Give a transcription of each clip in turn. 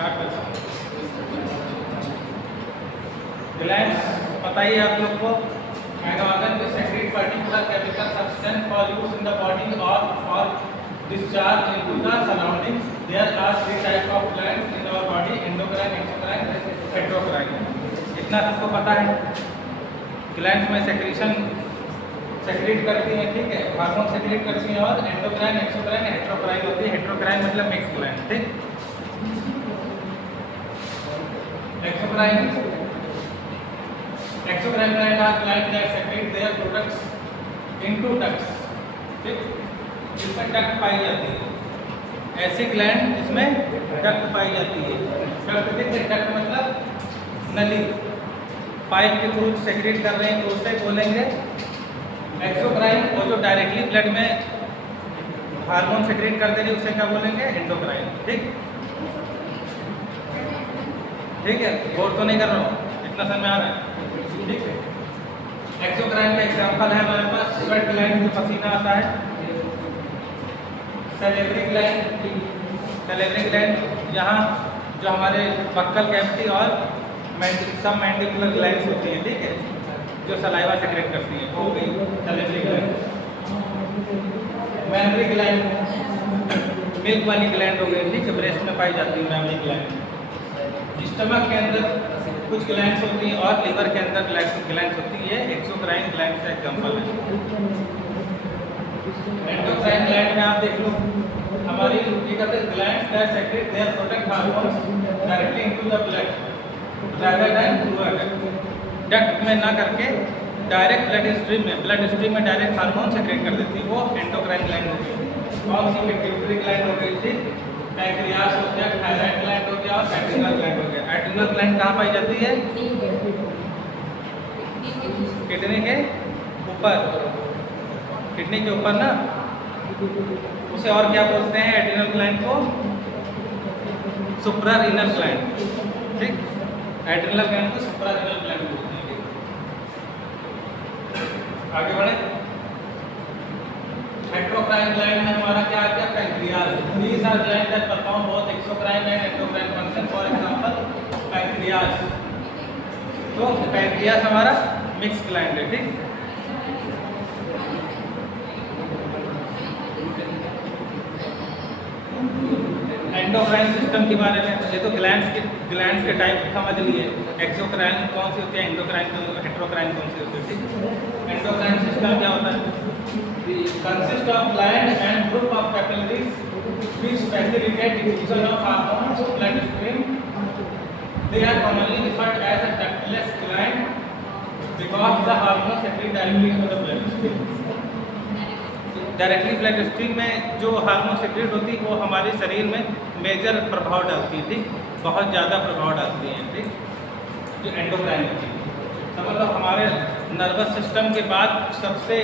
Start करता हूँ। Glands पता ही है आप लोग को, an organ which secrete particular chemical substance for use in the body or for discharge into the surroundings. There are three types of glands in our body: endocrine, exocrine, heterocrine. इतना सबको पता है। Glands में secretion secret करती हैं, ठीक है, hormone secret करती हैं, और एंडोक्राइन, एक्सोक्राइन, हेटेरोक्राइन होती है। हेटेरोक्राइन मतलब मिक्स ग्लैंड, ठीक। Exocrine gland are gland that secrete their products into ducts, ठीक। जिसमें डक्ट पाई जाती है, ऐसी ग्लैंड जिसमें डक्ट पाई जाती है। डक्ट देखिए, डक्ट मतलब नली, पाइप के थ्रू सेक्रेट कर रहे हैं तो उसे बोलेंगे एक्सोक्राइन, और जो डायरेक्टली ब्लड में हार्मोन सेक्रेट कर दे रही उसे क्या बोलेंगे? एंडोक्राइन, ठीक। ठीक है, गौर तो नहीं कर रहा हूँ, इतना समझ में आ रहा है, ठीक है। एक्सोक्राइन का एग्जांपल है हमारे पास स्वेट ग्लैंड, जो पसीना आता है, सैलिवरी ग्लैंड, यहाँ जो हमारे बक्कल कैविटी और सब मैंडिबुलर ग्लैंड्स होती हैं, ठीक है, जो सलाइवा सेक्रेट करती है, वो हो गई salivary gland. Mammary gland milk वाली ग्लैंड हो गई, ठीक है, ब्रेस्ट में पाई जाती है मैमरी ग्लैंड। स्टमक के अंदर कुछ ग्लैंड्स होती हैं और लीवर के अंदर ग्लैंड्स होती है। एक्सोक्राइन ग्लैंड का एग्जांपल है। एंडोक्राइन ग्लैंड में आप देख लो, हमारी ये कहते हैं glands that secrete their product hormones directly into the blood rather than through a duct। Duct में ना करके डायरेक्ट ब्लड स्ट्रीम में डायरेक्ट हार्मोन सेक्रेट कर देती है, वो एंडोक्राइन ग्लैंड हो गई। कौन सी? पिट्यूटरी ग्लैंड हो गई थी, पैंक्रियास हो गया, थायराइड ग्लैंड हो गया, और एड्रिनल ग्लैंड हो गया। एड्रिनल ग्लैंड कहाँ पाई जाती है? किडनी के ऊपर, किडनी के ऊपर ना, उसे और क्या बोलते हैं? एड्रिनल ग्लैंड को सुप्रारीनल ग्लैंड, ठीक। एड्रिनल ग्लैंड को सुप्रारीनल ग्लैंड बोलते हैं। आगे बढ़े। हेटेरोक्राइन ग्लैंड में हमारा क्या आ गया? Pancreas. These are gland that perform both exocrine and endocrine function. For example pancreas. तो पैंक्रियास हमारा मिक्स ग्लैंड है, ठीक। एंडोक्राइन सिस्टम के बारे में, ये तो ग्लैंड्स के टाइप समझ लिए। एक्सोक्राइन कौन सी होती है, एंडोक्राइन, हेटेरोक्राइन कौन सी होती है, ठीक। एंडोक्राइन सिस्टम क्या होता है? Consist of gland and group of capillaries which facilitate diffusion of hormones to blood stream. They are commonly referred as a ductless gland because the hormones secrete directly into the blood stream. Directly blood stream में जो hormone secret होती है वो हमारे शरीर में major प्रभाव डालती है, ठीक, बहुत ज़्यादा प्रभाव डालती हैं, ठीक, जो एंडोक्राइन होती है। समझ लो हमारे नर्वस सिस्टम के बाद सबसे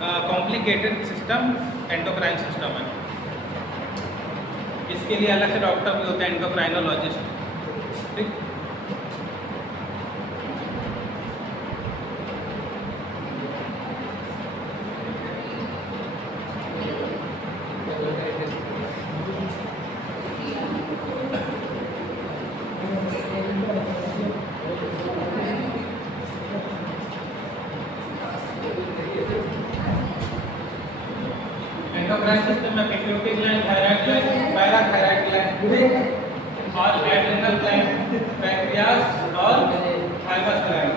कॉम्प्लिकेटेड सिस्टम एंडोक्राइन सिस्टम है। इसके लिए अलग से डॉक्टर भी होते हैं, एंडोक्राइनोलॉजिस्ट, ठीक। एंडोक्राइन सिस्टम में pituitary gland, thyroid gland, parathyroid gland और एड्रिनल ग्लैंड, पैंक्रियास और थाइमस ग्लैंड,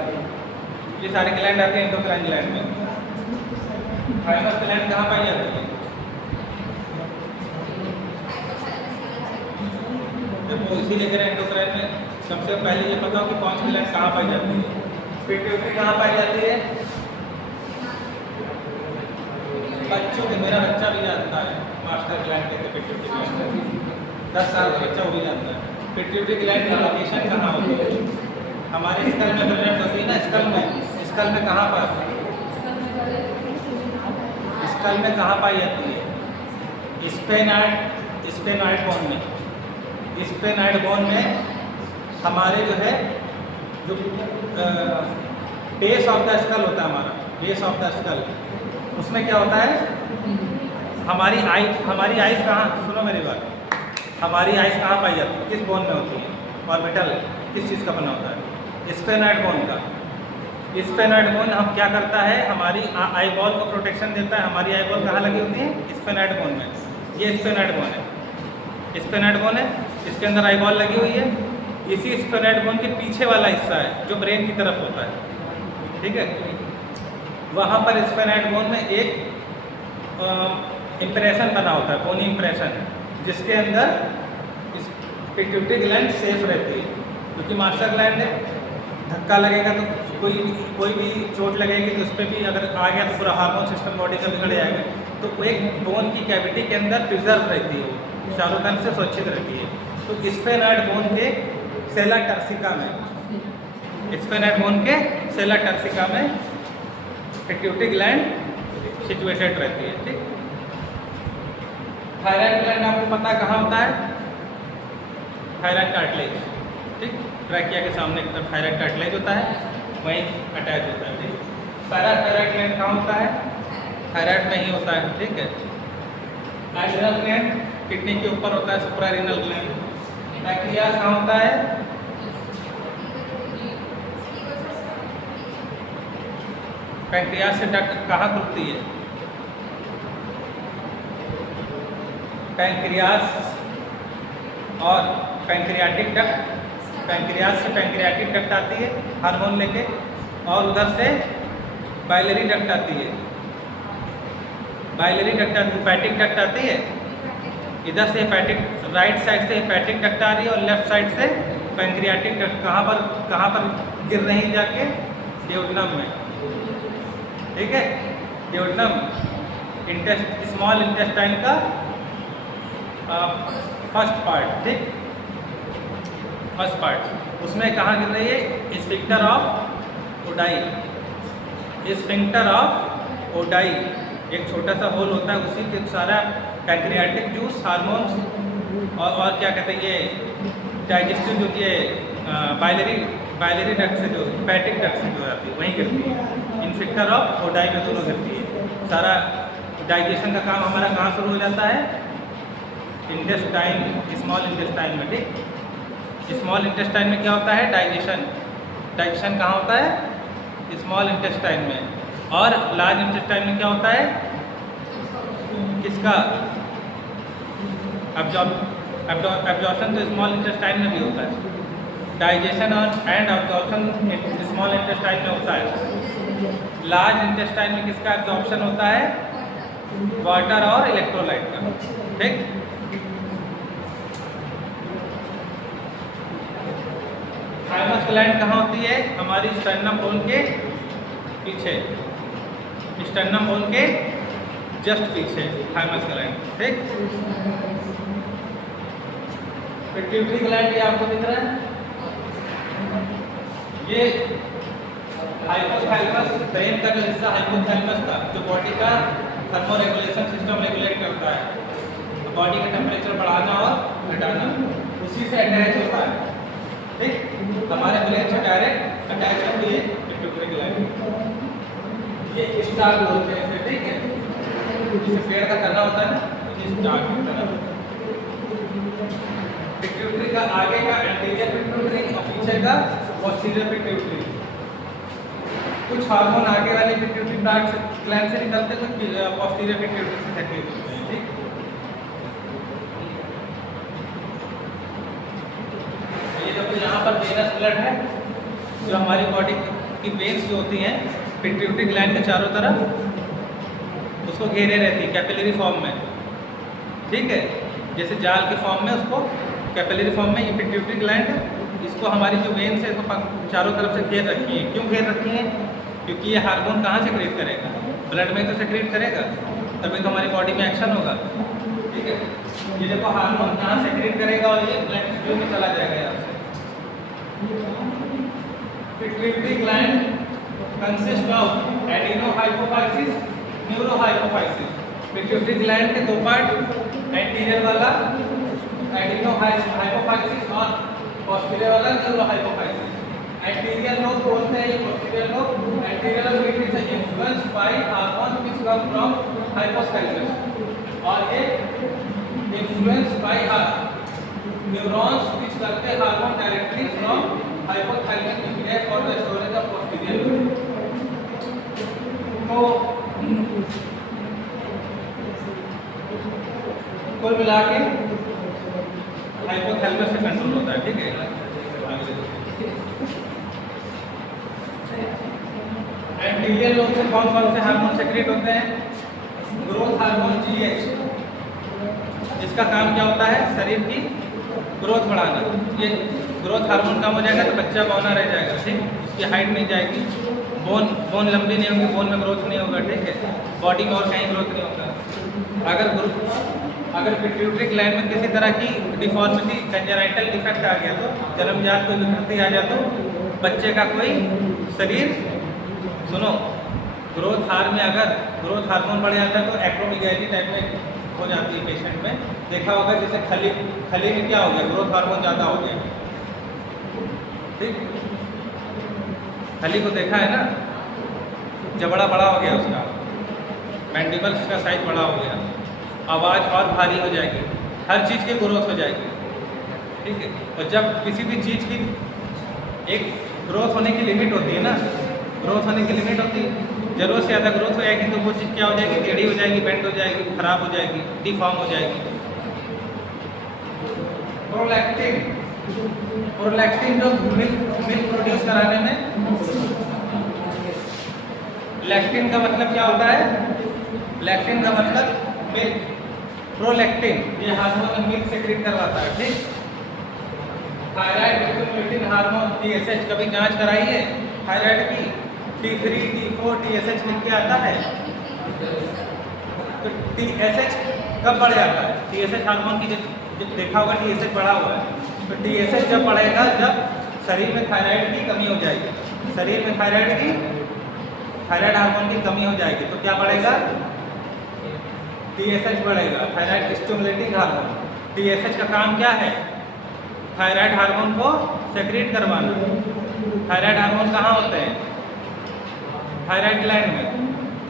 ये सारे ग्लैंड आते हैं एंडोक्राइन ग्लैंड में। थाइमस ग्लैंड कहाँ पाई जाती है? देखो इसीलिए कह रहे हैं एंडोक्राइन में सबसे पहले ये पता हो कि कौन सी ग्लैंड कहाँ पाई जाती है। पिट्यूटरी कहाँ पाई जाती है? बच्चों के, मेरा बच्चा भी जानता है, मास्टर ग्लैंड कहते हैं पिट्यूटरी ग्लैंड, 10 साल का बच्चा वो भी जानता है। पिट्यूटरी ग्लैंड की लोकेशन कहाँ होती है? हमारे स्कल में प्रेजेंट होती है ना, स्कल में कहाँ पर? स्कल में कहाँ पाई जाती है? स्फेनॉइड बोन में। स्फेनॉइड बोन में हमारे जो है, जो बेस ऑफ द स्कल होता है हमारा, बेस ऑफ द स्कल, उसमें क्या होता है? हमारी आइज कहाँ, सुनो मेरी बात, हमारी आइस कहाँ पाई जाती है, किस बोन में होती है, ऑर्बिटल किस चीज़ का बना होता है, स्फेनॉइड बोन का। स्फेनॉइड बोन हम क्या करता है, हमारी आई बॉल को प्रोटेक्शन देता है। हमारी आई बॉल कहाँ लगी होती है, स्फेनॉइड बोन में। ये स्फेनॉइड बोन है, स्फेनॉइड बोन है, इसके अंदर आई बॉल लगी हुई है। इसी स्फेनॉइड बोन के पीछे वाला हिस्सा है जो ब्रेन की तरफ होता है, ठीक है। वहाँ पर स्फेनॉइड बोन में एक इम्प्रेशन बना होता है, बोनी इम्प्रेशन, जिसके अंदर पिट्यूटरी ग्लैंड सेफ रहती है, क्योंकि मास्टर ग्लैंड है। धक्का लगेगा तो कोई भी चोट लगेगी तो उस पर भी अगर आ गया तो पूरा हार्मोन सिस्टम बॉडी का बिगड़ जाएगा। तो वो एक बोन की कैविटी के अंदर प्रिजर्व रहती है, वो चारों तरफ से सुरक्षित रहती है। तो स्फेनॉइड बोन के सेला टर्सिका में, स्फेनॉइड बोन के सेला टर्सिका में पिट्यूटरी ग्लैंड सिचुएटेड रहती है, ठीक। थायराइड ग्लैंड आपको पता कहाँ होता है, थायराइड कार्टिलेज, ठीक। ट्रैकिया के सामने की तरफ थायराइड कार्टिलेज होता है, वहीं अटैच होता है, ठीक। पैराथायराइड ग्लैंड कहाँ होता है, थायराइड में ही होता है, ठीक है। एड्रिनल ग्लैंड किडनी के ऊपर होता है, सुप्रारीनल ग्लैंड। पैंक्रियास कहाँ होता है, पैंक्रियास से डक्ट कहाँ खुलती है, पैंक्रियास और पैंक्रियाटिक डक्ट, पैंक्रियास से पैंक्रियाटिक डक्ट आती है हार्मोन लेके, और उधर से बाइलरी डक्ट आती है, बाइलरी डक्ट आती है, हेपैटिक डक्ट आती है। इधर से हेपैटिक, राइट साइड से हेपैटिक डक्ट आ रही है और लेफ्ट साइड से पैंक्रियाटिक डक्ट। कहाँ पर गिर रही जाके, ड्यूोडेनम में, ठीक है। ड्यूोडेनम स्मॉल इंटेस्टाइन का फर्स्ट पार्ट, ठीक, फर्स्ट पार्ट। उसमें कहाँ गिर रही है, sphincter of Oddi, sphincter of Oddi एक छोटा सा होल होता है, उसी के सारा पैंक्रियाटिक जूस, हार्मोन्स और क्या कहते हैं ये डाइजेस्टिव जो कि बाइलरी डक्ट से, जो हेपैटिक डक्ट से जो आती है वहीं गिरती है। स्फिंक्टर ऑफ ओडाई में दोनों गिरती है। सारा डाइजेशन का काम हमारा कहाँ शुरू हो जाता है, इंटेस्टाइन, स्मॉल इंटेस्टाइन में, ठीक। स्मॉल इंटेस्टाइन में क्या होता है, डाइजेशन। डाइजेशन कहाँ होता है, स्मॉल इंटेस्टाइन में। और लार्ज इंटेस्टाइन में क्या होता है, किसका, एब्जॉर्प्शन तो स्मॉल इंटेस्टाइन में भी होता है। डाइजेशन और एंड एब्जॉर्प्शन स्मॉल इंटेस्टाइन में होता है। लार्ज इंटेस्टाइन में किसका एब्जॉर्प्शन होता है, वाटर और इलेक्ट्रोलाइट का, ठीक। थाइमस ग्लैंड कहाँ होती है, हमारी स्टर्नम बोन के पीछे, स्टर्नम बोन के जस्ट पीछे थाइमस ग्लैंड, ठीक। पिट्यूटरी ग्लैंड ये आपको दिख रहा है, ये हाइपोथैलेमस, ब्रेन का जो हिस्सा हाइपोथैलेमस का, जो बॉडी का थर्मो रेगुलेशन सिस्टम रेगुलेट करता है, बॉडी का टेम्परेचर बढ़ाना और घटाना, उसी से अटैच होता है, ठीक। हमारे ब्रेन से डायरेक्ट अटैच होती है पिट्यूटरी ग्लैंड। ये स्टार्क बोलते हैं इसे, ठीक है। जिसे पेड़ का तना होता है ना, ये स्टार्क होता है। पिट्यूटरी का आगे का एंटीरियर पिट्यूटरी और पीछे का पोस्टीरियर पिट्यूटरी। कुछ हार्मोन आगे वाले पिट्यूटरी ग्लैंड से निकलते हैं, कुछ पोस्टीरियर पिट्यूटरी से सेक्रेट होते हैं, ठीक। ये देखो यहाँ पर वेनस ब्लड है, जो हमारी बॉडी की वेन्स जो होती हैं पिट्यूटरी ग्लैंड के चारों तरफ उसको घेरे रहती है कैपिलरी फॉर्म में, ठीक है। जैसे जाल के फॉर्म में, उसको कैपिलरी फॉर्म में ये पिट्यूटरी ग्लैंड है, इसको हमारी जो वेन्स है इसको चारों तरफ से घेर रखी है। क्यों घेर रखी है, क्योंकि ये हार्मोन कहाँ सेक्रेट करेगा, ब्लड में तो सेक्रेट करेगा, तभी तो हमारी बॉडी में एक्शन होगा, ठीक है। ये देखो हार्मोन कहाँ सेक्रेट करेगा और ये ब्लड स्ट्रीम में चला जाएगा यहाँ से। Pituitary gland consist of adenohypophysis, neurohypophysis. Pituitary gland के दो पार्ट, एंटीरियर वाला एडिनोहाइपोफाइसिस और पोस्टीरियर वाला न्यूरोहाइपोफाइसिस। एंटीरियर लोब बोलते हैं, ये posterior lobe. Anterior lobe it is influenced by hormone which come from hypothalamus, और ये इन्फ्लुएंस्ड बाय न्यूरॉन्स which करते hormone directly from hypothalamus nucleus for the storage of posterior lobe. तो कुल मिला के हाइपोथैलेमस से कंट्रोल होता है, ठीक है। एंटीरियर लोब से कौन कौन से हार्मोन सेक्रेट होते हैं? ग्रोथ हार्मोन GH, इसका काम क्या होता है? शरीर की ग्रोथ बढ़ाना। ये ग्रोथ हार्मोन कम हो जाएगा तो बच्चा बौना रह जाएगा, ठीक, उसकी हाइट नहीं जाएगी, बोन लंबी नहीं होगी, बोन में ग्रोथ नहीं होगा, ठीक है, बॉडी में और कहीं ग्रोथ नहीं होगा। अगर पिट्यूटरी ग्लैंड में किसी तरह की डिफॉर्मिटी, कंजेनाइटल डिफेक्ट आ गया तो, जन्मजात कोई विकृति आ जाए तो बच्चे का कोई शरीर, सुनो, ग्रोथ हार्मोन में अगर ग्रोथ हार्मोन बढ़ जाता है तो एक्रोमेगैली टाइप में हो जाती है पेशेंट में। देखा होगा जैसे खली में क्या हो गया, ग्रोथ हार्मोन ज़्यादा हो गया, ठीक, खली को देखा है ना, जबड़ा बड़ा हो गया उसका, मैंडिबल्स का साइज बड़ा हो गया, आवाज़ और भारी हो जाएगी, हर चीज़ की ग्रोथ हो जाएगी, ठीक है। और जब किसी भी चीज़ की एक ग्रोथ होने की लिमिट होती है ना, ग्रोथ होने की लिमिट होती है, जरूरत से ज़्यादा ग्रोथ हो जाएगी तो वो चीज़ क्या हो जाएगी? टेढ़ी हो जाएगी, बेंड हो जाएगी, खराब हो जाएगी, डिफॉर्म हो जाएगी। प्रोलैक्टिन जो मिल्क प्रोड्यूस कराने में, लैक्टिन का मतलब क्या होता है? लैक्टिन का मतलब मिल्क, प्रोलैक्टिन ये हार्मोन मिल्क सेक्रेट करवाता है, ठीक। थायराइड स्टिमुलेटिंग हार्मोन TSH, कभी जांच कराई है थायराइड की? T3, T4, TSH लिख के आता है। तो TSH कब बढ़ जाता है? TSH हार्मोन की जब देखा होगा TSH बढ़ा हुआ है, तो TSH जब बढ़ेगा जब शरीर में थायराइड की कमी हो जाएगी, शरीर में थायराइड हार्मोन की कमी हो जाएगी तो क्या बढ़ेगा? TSH बढ़ेगा, थायराइड स्टिमुलेटिंग हार्मोन। TSH का काम क्या है? थायराइड हार्मोन को सेक्रेट करवाना। थायराइड हार्मोन कहाँ होते हैं? थायराइड ग्लैंड में।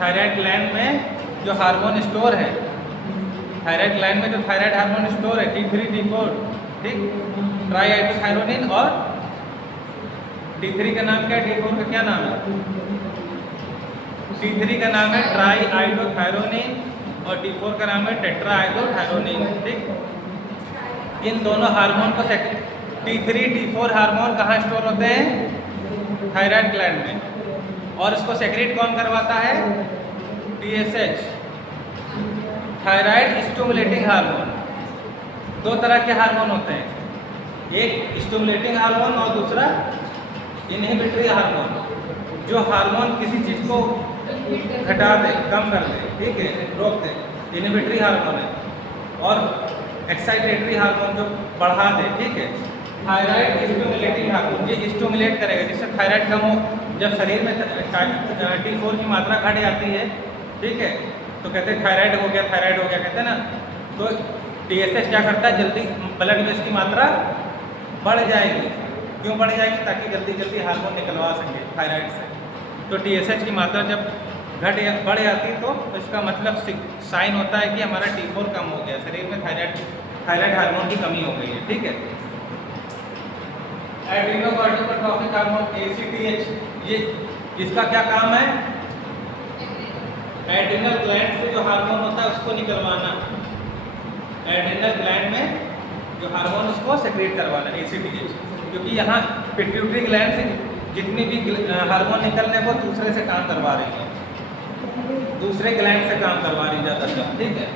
थायराइड ग्लैंड में जो हार्मोन स्टोर है, थायराइड ग्लैंड में जो थायराइड हार्मोन स्टोर है T3, T4, ठीक, ट्राई आइसोथायरोनिन, और T3 का नाम क्या है, T4 का क्या नाम है? T3 का नाम है ट्राई आइसोथायरोनिन और T4 का नाम है टेट्रा आइसोथायरोनिन, ठीक। इन दोनों हार्मोन को T3, T4 हार्मोन कहाँ स्टोर होते हैं? थायराइड ग्लैंड में। और इसको सेक्रेट कौन करवाता है? TSH, thyroid stimulating hormone. दो तरह के हार्मोन होते हैं, एक स्टिमुलेटिंग हार्मोन और दूसरा इनहिबिटरी हार्मोन। जो हार्मोन किसी चीज़ को घटा दे, कम कर दे, ठीक है, रोक दे, इनहिबिटरी हार्मोन है। और एक्साइटेटरी हार्मोन जो बढ़ा दे, ठीक है, थायराइड स्टिमुलेटिंग हार्मोन, ये स्टिमुलेट करेगा जिससे थायराइड कम हो। जब शरीर में T4 की मात्रा घट जाती है, ठीक है, तो कहते हैं थायराइड हो गया, कहते हैं ना, तो TSH क्या करता है? जल्दी ब्लड में इसकी मात्रा बढ़ जाएगी। क्यों बढ़ जाएगी? ताकि जल्दी जल्दी हार्मोन निकलवा सके थायराइड से। तो TSH की मात्रा जब बढ़ जाती तो इसका मतलब साइन होता है कि हमारा T4 कम हो गया, शरीर में थायराइड हार्मोन की कमी हो गई है, ठीक है। एड्रेनोकॉर्टिकोट्रोफिक हार्मोन ACTH, ये इसका क्या काम है? एड्रिनल ग्लैंड से जो हार्मोन होता है उसको निकलवाना, एड्रिनल ग्लैंड में जो हार्मोन उसको सेक्रेट करवाना, ACTH। क्योंकि यहाँ पिट्यूटरी ग्लैंड से जितनी भी हार्मोन निकलने वो दूसरे से काम करवा रही है, दूसरे ग्लैंड से काम करवा रही ज़्यादातर, ठीक है,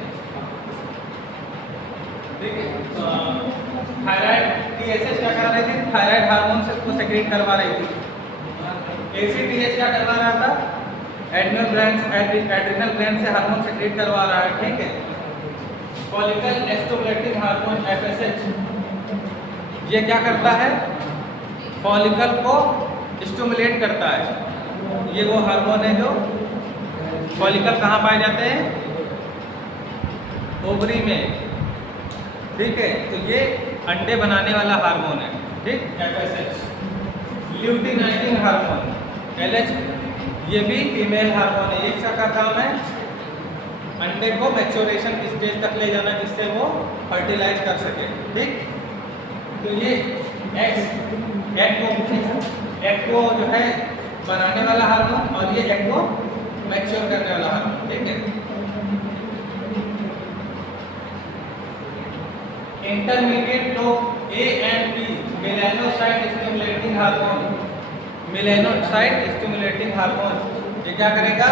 ठीक है। थायराइड TSH क्या कर रही थी? थायराइड हार्मोन से को सेक्रेट करवा रही थी। ACTH क्या करवा रहा था? एड्रिनल ग्लैंड से हार्मोन सेक्रेट करवा रहा है, ठीक है। फॉलिकल स्टिमुलेटिंग हार्मोन FSH, ये क्या करता है? फॉलिकल को स्टिमुलेट करता है। ये वो हार्मोन है जो, फॉलिकल कहाँ पाए जाते हैं? ओवरी में, ठीक है। तो ये अंडे बनाने वाला हार्मोन है, ठीक, FSH। ल्यूटिनाइजिंग हार्मोन LH, ये भी फीमेल हार्मोन है। एक का काम है अंडे को मैच्योरेशन स्टेज तक ले जाना जिससे वो फर्टिलाइज कर सके, ठीक। तो ये एग को जो है बनाने वाला हार्मोन और ये एग को मैच्योर करने वाला हार्मोन, ठीक है। इंटरमीडिएट तो A and B melanocyte stimulating hormone, melanocyte stimulating hormone ये क्या करेगा,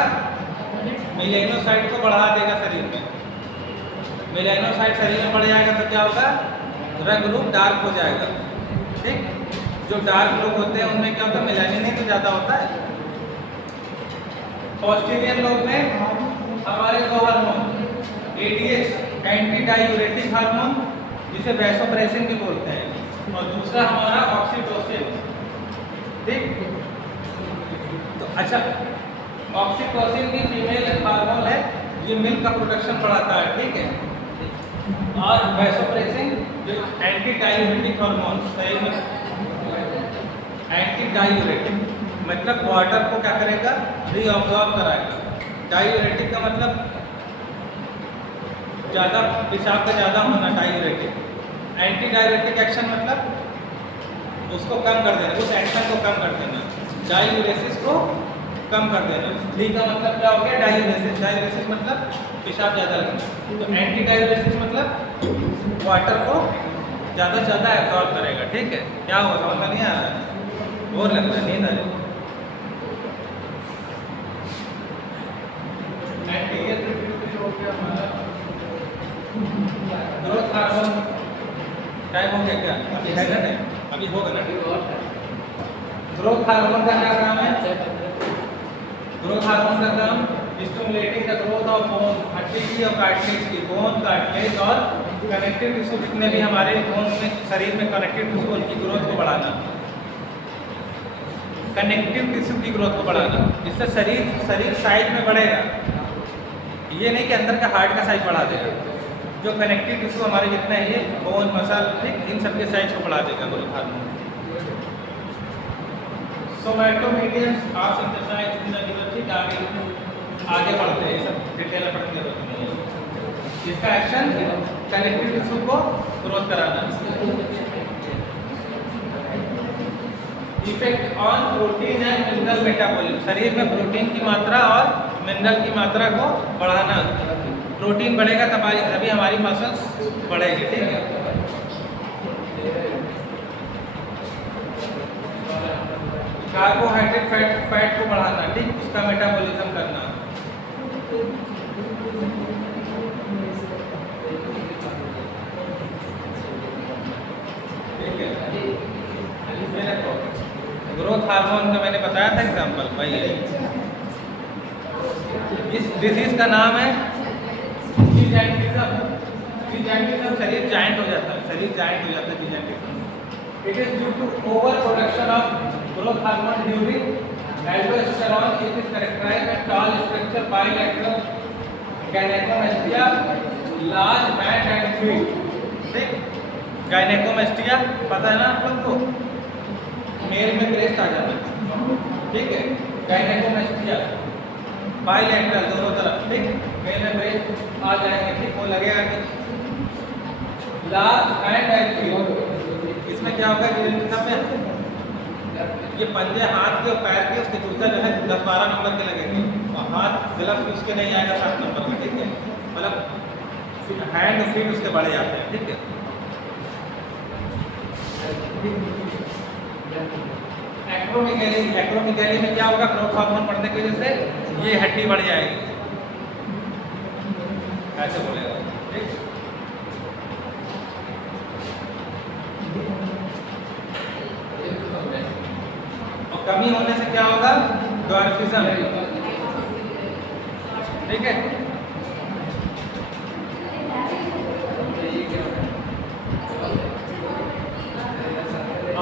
मेलानोसाइट को बढ़ा देगा शरीर में। मेलानोसाइट शरीर में बढ़ जाएगा तो क्या होगा, रंग रूप डार्क हो जाएगा, ठीक। जो डार्क लोग होते हैं उनमें क्या होता है, मेलानिन ही तो ज़्यादा होता है। पोस्टीरियर लोब में हमारे दो hormone ADH anti diuretic hormone जिसे वैसोप्रेसिन भी बोलते हैं और दूसरा हमारा ऑक्सीटोसिन, ठीक। तो अच्छा, ऑक्सीटोसिन भी फीमेल हार्मोन है, ये मिल्क का प्रोडक्शन बढ़ाता है, ठीक है। और वैसोप्रेसिन जो एंटी डायूरेटिक हार्मोन, सही में एंटी डायूरेटिक मतलब वाटर को क्या करेगा, रीअब्जॉर्ब कराएगा। डायूरेटिक का मतलब ज़्यादा पेशाब का ज़्यादा होना, डायूरेटिक। एंटी डायूरेटिक एक्शन मतलब उसको कम कर देना, उस एक्शन को कम कर देना, डायूरेसिस को कम कर देना। डी का मतलब क्या हो गया, डायूरेसिस। डायूरेसिस मतलब पेशाब ज़्यादा लगना। तो एंटी डायूरेसिस मतलब वाटर को ज़्यादा से ज़्यादा एब्जॉर्ब करेगा, ठीक है। क्या हुआ, समझ में नहीं आ रहा है, और लग रहा है, नींद आ रही। ग्रोथ हार्मोन टाइम हो गया क्या, अभी है ना, नहीं अभी होगा ना। ग्रोथ हार्मोन का क्या काम है, ग्रोथ हार्मोन का काम stimulating the growth of bone, हड्डी की और कार्टिलेज की, बोन, कार्टिलेज और कनेक्टिव टिश्यू जितने भी हमारे बोन में शरीर में कनेक्टिव टिश्यू उनकी ग्रोथ को बढ़ाना, कनेक्टिव टिश्यू की ग्रोथ को बढ़ाना, जिससे शरीर साइज में बढ़ेगा। ये नहीं कि अंदर का हार्ट का साइज बढ़ा देगा, जो कनेक्टिव टिश्यू हमारे जितने हैं, ये बोन, मसल, ठीक, इन सबके साइज को बढ़ा देगा growth hormone. Somatomedins of synthesize in the liver, ठीक, आगे बढ़ते हैं, सब डिटेल में पढ़ने की जरूरत नहीं है। इसका एक्शन कनेक्टिव टिश्यू को ग्रोथ कराना। Effect on protein and mineral metabolism, शरीर में प्रोटीन की मात्रा और मिनरल की मात्रा को बढ़ाना। प्रोटीन बढ़ेगा तभी हमारी मसल्स बढ़ेगी, ठीक है। कार्बोहाइड्रेट फैट को बढ़ाना, ठीक, उसका मेटाबॉलिज्म करना। ठीक है, ग्रोथ हार्मोन का मैंने बताया था एग्जांपल, भाई इस डिजीज का नाम है जीजाइंटिज्म। जीजाइंटिज्म शरीर जाइंट हो जाता है, gigantism. It is due to over production of growth hormone during aldosterone. It is characterized by tall structure, bilateral gynecomastia, large band and feet, ठीक। gynecomastia पता है ना आप लोग को, मेल में ब्रेस्ट आ जाता है, ठीक है। gynecomastia bilateral दोनों तरफ, ठीक, मेल में ब्रेस्ट आ जाएंगे, ठीक, वो लगेगा कि large band and feet। इसमें क्या होगा, ये पंजे हाथ के और पैर के, उसके जूता जो है 10-12 नंबर के लगेंगे और हाथ ग्लव्स उसके नहीं आएगा 7 नंबर का, ठीक है। मतलब हैंड और फीट उसके बड़े जाते हैं, ठीक है। एक्रोमिगैली में क्या होगा, ग्रोथ हार्मोन बढ़ने की वजह से ये हड्डी बढ़ जाएगी, ऐसे बोलेगा, ठीक। कमी होने से क्या होगा, ड्वार्फिज्म, ठीक है।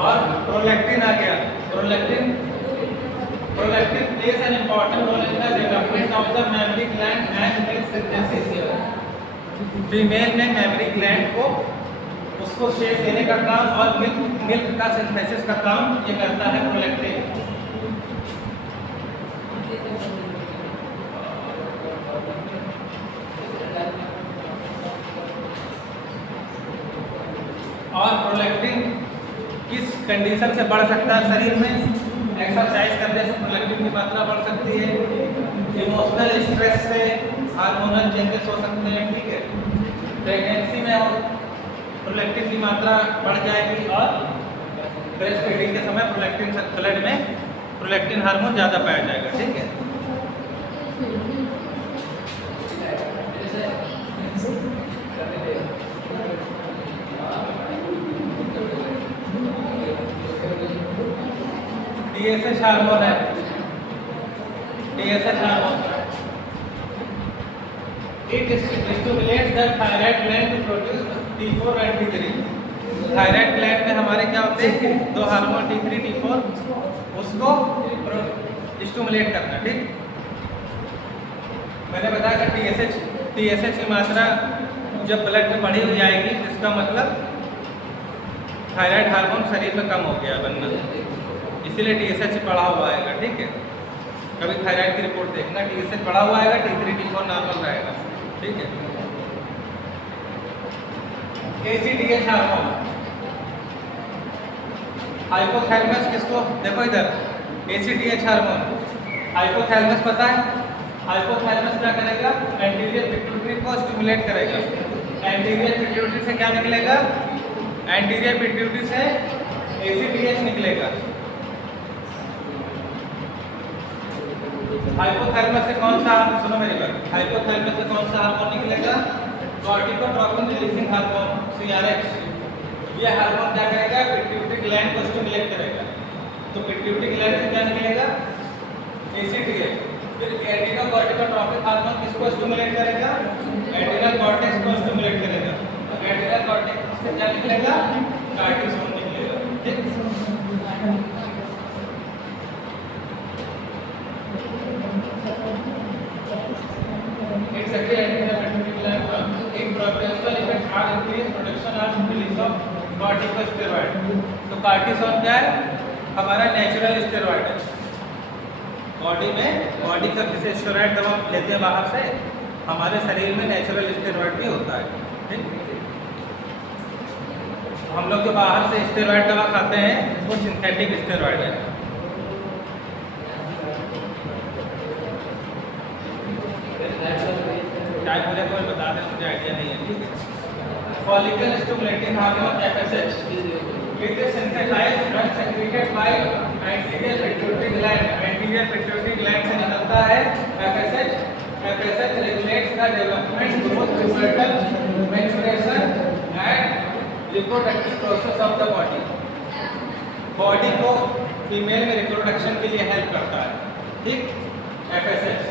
और प्रोलैक्टिन आ गया। Prolactin plays an important role in the development of the mammary gland and milk synthesis. Female में मेमरी ग्लैंड को उसको शेप देने का काम और मिल्क का सिंथेसिस का काम ये करता है प्रोलैक्टिन। और प्रोलैक्टिन किस कंडीशन से बढ़ सकता है शरीर में? एक्सरसाइज करने से प्रोलैक्टिन की मात्रा बढ़ सकती है, इमोशनल स्ट्रेस से हार्मोनल चेंजेस हो सकते हैं, ठीक है। प्रेगनेंसी में प्रोलैक्टिन की मात्रा बढ़ जाएगी और ब्रेस्ट फीडिंग के समय प्रोलैक्टिन ब्लड में प्रोलैक्टिन हार्मोन ज़्यादा पाया जाएगा, ठीक है। TSH हार्मोन है, TSH hormone it stimulates the thyroid gland to produce T4 and T3। Thyroid gland में हमारे क्या होते हैं? दो हार्मोन T3 T4, उसको स्टिमुलेट करना, ठीक। मैंने बताया कि TSH की मात्रा जब ब्लड में बढ़ी हुई जाएगी, इसका मतलब थायराइड हार्मोन शरीर में कम हो गया बनना, इसीलिए TSH बढ़ा हुआ आएगा, ठीक है। कभी थायराइड की रिपोर्ट देखना, TSH बढ़ा हुआ आएगा, T3 T4 नॉर्मल रहेगा, ठीक है। ACTH हार्मोन, हाइपोथैलेमस किसको, देखो इधर ACTH हार्मोन, हाइपोथैलेमस पता है? हाइपोथैलेमस क्या करेगा? एंटीरियर पिट्यूटरी को स्टिमुलेट करेगा। एंटीरियर पिट्यूटरी से क्या निकलेगा? एंटीरियर पिट्यूटरी से ACTH निकलेगा। हाइपोथैलेमस से कौन सा, सुनो मेरी बात, हाइपोथैलेमस से कौन सा हार्मोन निकलेगा? Corticotropin releasing hormone CRH। ये हार्मोन क्या करेगा? पिट्यूटरी ग्लैंड को स्टिमुलेट करेगा। तो पिट्यूटरी ग्लैंड से क्या निकलेगा? ACTH। फिर एड्रेनोकॉर्टिकोट्रोपिक हार्मोन किसको स्टिमुलेट करेगा? एड्रेनल कॉर्टेक्स को स्टिमुलेट करेगा। तो एड्रेनल कॉर्टेक्स से क्या निकलेगा? कार्टिसोन निकलेगा, ठीक। It's actually anti-diabetic gland in progressive effect are increased production of release of corticosteroid। तो कार्टिसोन क्या है? हमारा नेचुरल स्टेरॉइड है। बॉडी का जैसे स्टेरॉइड दवा लेते हैं बाहर से, हमारे शरीर में नेचुरल स्टेरॉइड भी होता है, ठीक। हम लोग जो बाहर से स्टेरॉइड दवा खाते हैं वो सिंथेटिक स्टेरॉइड है। टाइम मुझे कोई बता दें, मुझे आइडिया नहीं है, ठीक है। Follicle stimulating hormone FSH, it is synthesized and secreted by anterior pituitary gland। anterior pituitary gland से निकलता है FSH। FSH regulates the development, growth, pubertal, maturation and reproductive process of the body। Body को female में reproduction के लिए help करता है, ठीक। FSH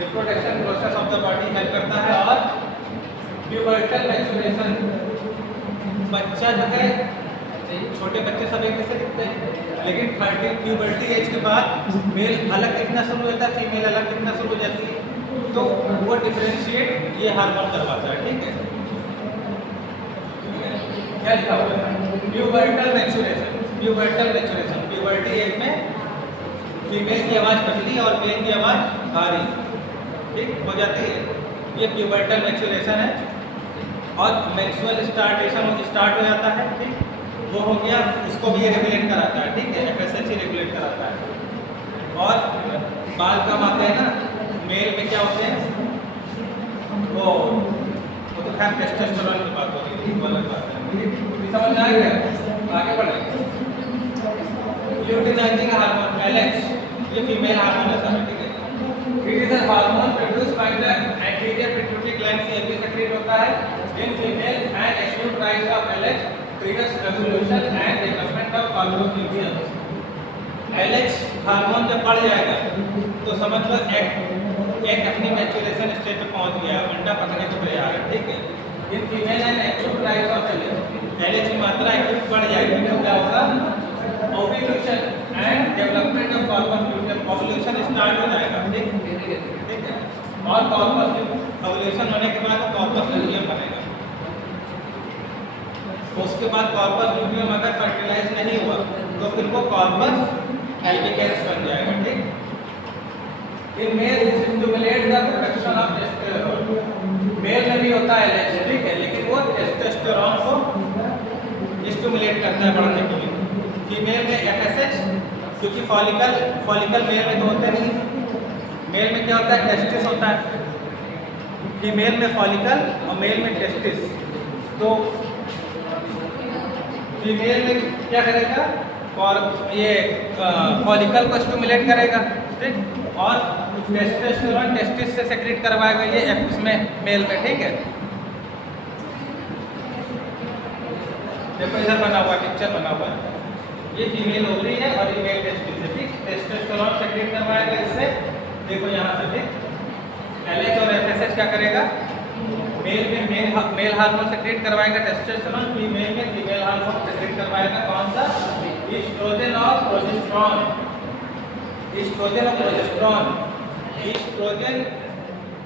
reproduction process of the body help करता है। और प्यूबर्टल मैच्योरेशन, बच्चा जो है, छोटे बच्चे सब एक जैसे दिखते हैं, लेकिन प्यूबर्टी एज के बाद मेल अलग दिखना शुरू होता है, फीमेल अलग दिखना शुरू हो जाती है, तो वो डिफरेंशिएट ये हार्मोन करवाता है, ठीक है। क्या लिखा हुआ है? Pubertal maturation, pubertal maturation, puberty as में फीमेल की आवाज़ पतली और मेल की आवाज़ भारी, ठीक हो जाती है, ये प्यूबर्टल मैच्योरेशन है। और मेंस्ट्रुअल स्टार्ट हो जाता है, ठीक, वो हो गया, उसको भी ये रेगुलेट कराता है, ठीक है। FSH ही रेगुलेट कराता है। और बाल कम आते हैं ना, मेल में क्या होते हैं? वो तो खैर टेस्टोस्टेरोन की बात हो रही है, वो अलग बात है, समझ में आएगा? आगे बढ़े। ल्यूटिनाइजिंग हार्मोन LH, ये फीमेल हार्मोन है, ठीक है। It is a hormone produced by the anterior pituitary gland से भी secrete होता है। In female, an acute rise of LH triggers evolution and development of corpus luteum। LH hormone जब बढ़ जाएगा तो समझ लो एक अपनी मैच्योरेशन स्टेज पे पहुंच गया, अंडा पकने को तैयार है, ठीक है। In female, an acute rise of LH की मात्रा acute बढ़ जाएगी, तो क्या होगा? Ovulation and development of corpus luteum, ovulation start हो जाएगा, ठीक है। और कॉर्पस ओव्यूलेशन होने के बाद कॉर्पस ल्यूटियम बनेगा। उसके बाद कॉर्पस ल्यूटियम अगर फर्टिलाइज नहीं हुआ तो फिर वो कॉर्पस एल्बिकेंस बन जाएगा, ठीक। In male stimulate the production of testosterone, male में भी होता है LH, ठीक है, लेकिन वो टेस्टोस्टेरोन को स्टिमुलेट करता है बढ़ने के लिए। फीमेल में FSH, क्योंकि फॉलिकल मेल में तो होते नहीं, मेल में क्या होता है, टेस्टिस होता है। फीमेल में फॉलिकल और मेल में टेस्टिस। तो फीमेल में क्या करेगा, और ये फॉलिकल को स्टिमुलेट करेगा, ठीक, और टेस्टोस्टेरोन टेस्टिस से सेक्रेट करवाएगा ये इसमें मेल में, ठीक है। देखो इधर बना हुआ पिक्चर बना हुआ है, ये फीमेल ओवरी है और ये मेल टेस्टिस है, ठीक। टेस्टोस्टेरोन सेक्रेट करवाएगा इससे, देखो यहाँ से, ठीक। LH और FSH क्या करेगा, मेल में मेल हार्मोन सेक्रेट करवाएगा टेस्टोस्टेरोन, फीमेल में फीमेल हार्मोन सेक्रेट करवाएगा कौन सा, ईस्ट्रोजन और प्रोजेस्टेरोन। ईस्ट्रोजन और प्रोजेस्टेरोन, ईस्ट्रोजन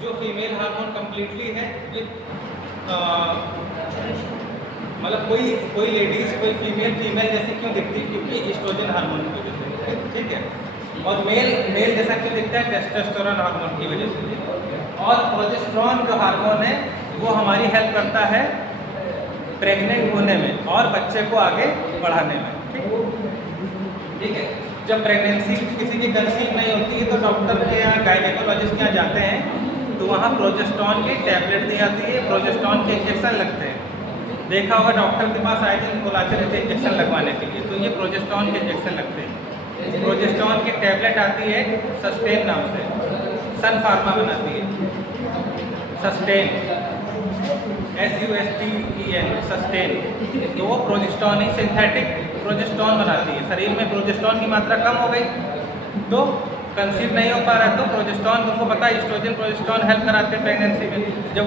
जो फीमेल हार्मोन कंप्लीटली है, मतलब कोई लेडीज कोई फीमेल जैसे क्यों दिखती है, क्योंकि ईस्ट्रोजन हार्मोन की वजह से, ठीक है। और मेल जैसा क्यों दिखता है, टेस्टोस्टेरोन हार्मोन की वजह से। और प्रोजेस्टेरोन जो हार्मोन है वो हमारी हेल्प करता है प्रेग्नेंट होने में और बच्चे को आगे बढ़ाने में, ठीक है। जब प्रेगनेंसी किसी की कंसीव नहीं होती है तो डॉक्टर के यहाँ, गायनेकोलॉजिस्ट के यहाँ जाते हैं तो वहाँ प्रोजेस्टेरोन की टैबलेट दी जाती है, प्रोजेस्टेरोन के इंजेक्शन लगते हैं। देखा होगा डॉक्टर के पास आए दिन बुलाते रहते हैं इंजेक्शन लगवाने के लिए, तो ये प्रोजेस्टेरोन के इंजेक्शन लगते हैं। प्रोजेस्टेरोन की टैबलेट आती है सस्टेन नाम से, सन फार्मा बनाती है सस्टेन, SUSTEN, सस्टेन। तो वो प्रोजेस्टेरोन ही सिंथेटिक प्रोजेस्टेरोन बनाती है। शरीर में प्रोजेस्टेरोन की मात्रा कम हो गई तो कंसीव नहीं हो पा रहा है, तो प्रोजेस्टेरोन, उनको पता है ईस्ट्रोजन प्रोजेस्टेरोन हेल्प कराते हैं प्रेगनेंसी में। जब